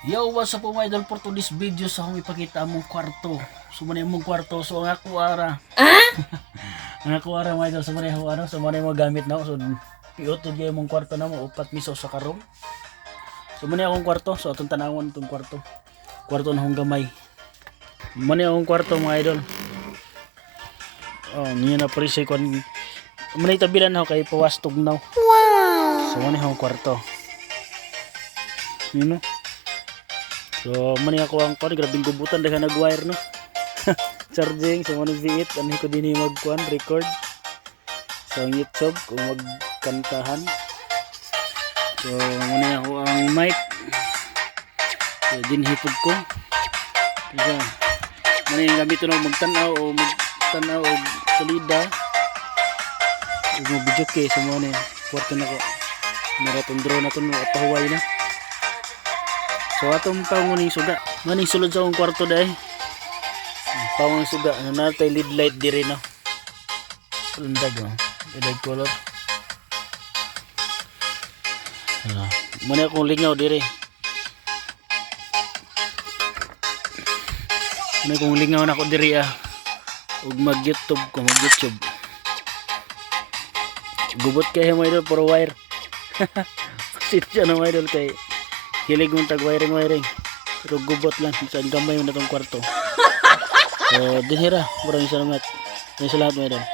Yo, what's up mga idol, for today's video sa akong ipakita among kwarto. Sumanay mong kwarto, so ang ako ara. Ang ako ara mga idol, sumanay mo ano, sumanay mo gamit na so piotod gyud mong kwarto na mo upat miso sa karon. Sumanay akong kwarto, so atong tanawon itong kwarto. Kwarto na akong gamay. Manay akong kwarto mga idol. Oh, niya na presyo kon manay tabilan ako kay pawas tugnaw. Wow. So manay akong kwarto. You know? So mani ako ang kuan, grabing gubutan daghang nag-wire no. Charging so mani V8 ani ko dinhi mag-kuan record sa YouTube kung magkantahan. So mani ako ang mic. So dinhi pud ko. Kaya mani ang gamit no magtan-aw o magtan-aw og salida. Ug video kay so mani kwarto nako. Maratong drone na to no pahuway na. So atong panguning suga, maning sulod sa akong kwarto dahi. Panguning suga, natay lead light diri no. Lundag oh, lead color. Muna akong lingaw diri. Muna akong lingaw na ko diri ug mag-YouTube ko, mag-YouTube. Gubot kay mo idol for wire. Sitya na mo idol kay hilig mong tag-wiring. Pero gubot lang. Saan gamay mo na itong kwarto. So, dinhira. Maraming salamat. Maraming salamat mga idol.